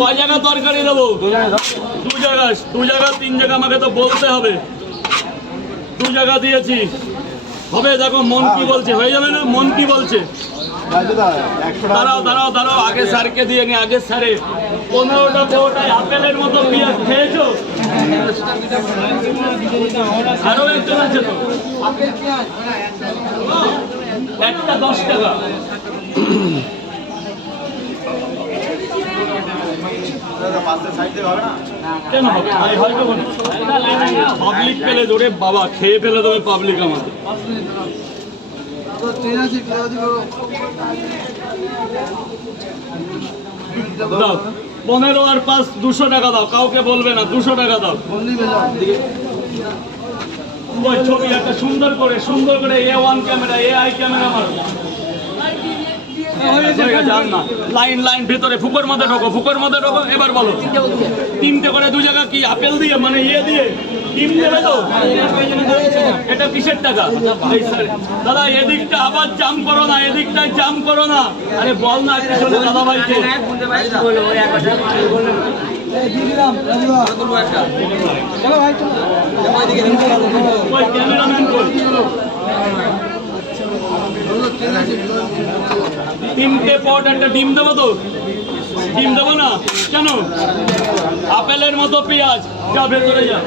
কয় জায়গা তরকারি দেবো? দু জায়গা 3 জায়গা আমাকে তো বলতে হবে। 2 জায়গা দিয়েছি, হবে? দেখো মন কি বলছে, হয়ে যাবে না? মন কি বলছে? দাঁড়াও আগে স্যারকে দিয়ে নি, আগে স্যারে 15টা 15টায় আপেলের মতো পেঁয়াজ খেয়েছো? আরো একজন আছে তো, একটা 10 টাকা। কেন হবে? পাবলিক পেলে ধরে বাবা খেয়ে ফেলে দেবে পাবলিক আমাদের। দাও 15 আর 5 200 টাকা দাও, কাউকে বলবে না, 200 টাকা দাও। ওই ছবি একটা সুন্দর করে A1 ক্যামেরা, AI ক্যামেরা মারো। লাইন ভিতরে ফুকের মধ্যে ঢোকো। এবার বলো 3টে করে 2 জায়গা কি আপেল দিয়ে মানে দিয়ে ডিম দেবে তো? এটা কিসের টাকা? দাদা এদিকটা আবার জাম করো না, এদিকটাই জাম করো না। আরে বল না দাদা ভাইকে। ক্যামেরাম্যান কই? 3টে পট একটা ডিম দেবো তো? ডিম দেবো না কেন? আপেলের মতো পেঁয়াজ, যা ভেতরে যা।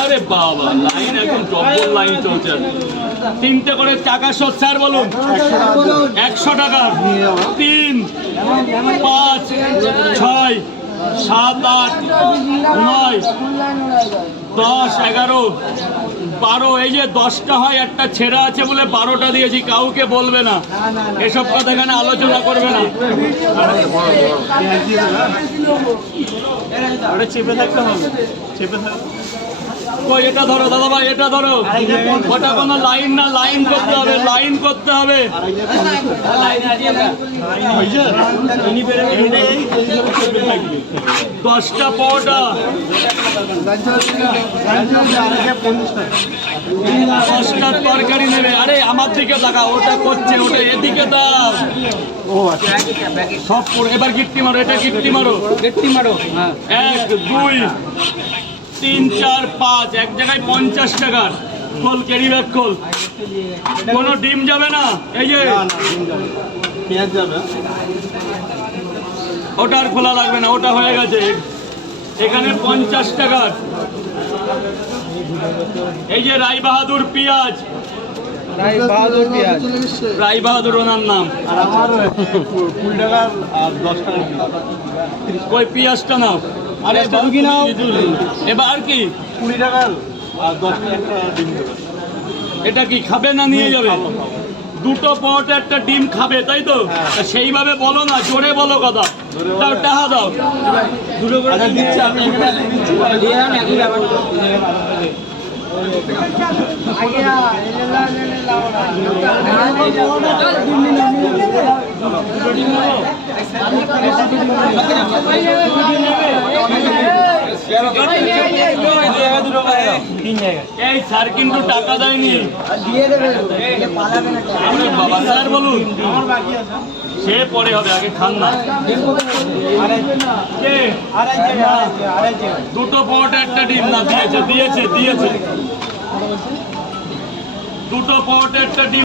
আরে বাবা লাইন একদম ডবল লাইন চলছে। 3টে করে টাকা শোধ স্যার বলুন। 100 টাকা। 3 5 6 7 8 9 10 11 12। এই যে 10টা হয়, একটা ছেঁড়া আছে বলে 12টা দিয়েছি, কাউকে বলবে না, এসব কথা এখানে আলোচনা করবে না। চেপে থাকতে হবে, ওই এটা ধরো দাদা ভাই, এটা ধরো। ওটা কোনো লাইন না, লাইন করতে হবে। 10টা পাওয়াটা 10টা তরকারি নেবে। আরে আমার দিকে তাকা, ওটা করছে, ওটা এদিকে দাও। সব করে এবার গিট্টি মারো, এটা গিট্টি মারো। 1 2 3 4 5, এক জায়গায় 50 টাকার খোল, ক্যারি ব্যাগ খোল। কোনো ডিম যাবে না, এই যে পেঁয়াজ যাবে, ওটা আর খোলা লাগবে না, ওটা হয়ে গেছে। এখানে 50 টাকার এই যে রাই বাহাদুর পেঁয়াজ, রাই বাহাদুর ওনার নাম। আর আমার 20 টাকার আর 10 টাকা কই পেঁয়াজটা নাও। আরে কি নাও এবার কি 20 টাকার আর 10 টাকা ডিম দেবে। এটা কি খাবে না নিয়ে যাবে? 2টো পট একটা ডিম খাবে তাই তো? সেইভাবে বলো না, জোরে বলো কথা। দাও টাকা দাও, 2টো করে দিচ্ছি আপনি। এই স্যার কিন্তু টাকা দেয়নি, বাবা স্যার বলুন। সে পরে হবে, আগে খান না। 2টো পট একটা ডিম না দিয়েছে 2টো পট একটা ডিম।